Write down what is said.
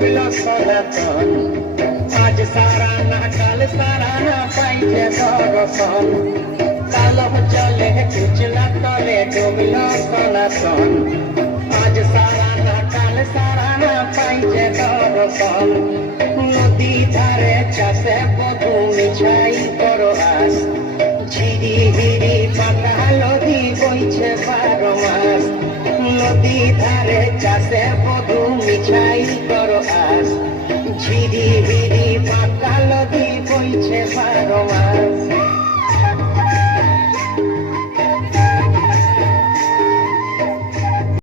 ডুবলো সনাতন আজ সারা না কাল সারা না পাইছে দর্শন কালো জলে কুচলা তলে ডুবলো সনাতন আজ সারা না কাল সারা না পাইছে দর্শন নদী ধারে চাষে বধু মিছাই করো আস ঝিরি হিরি পাতা নদী বইছে 12 মাস নদী ধারে চাষে বধু মিছাই করো আস ঝিরি হিরি পাতা নদী বইছে 12 মাস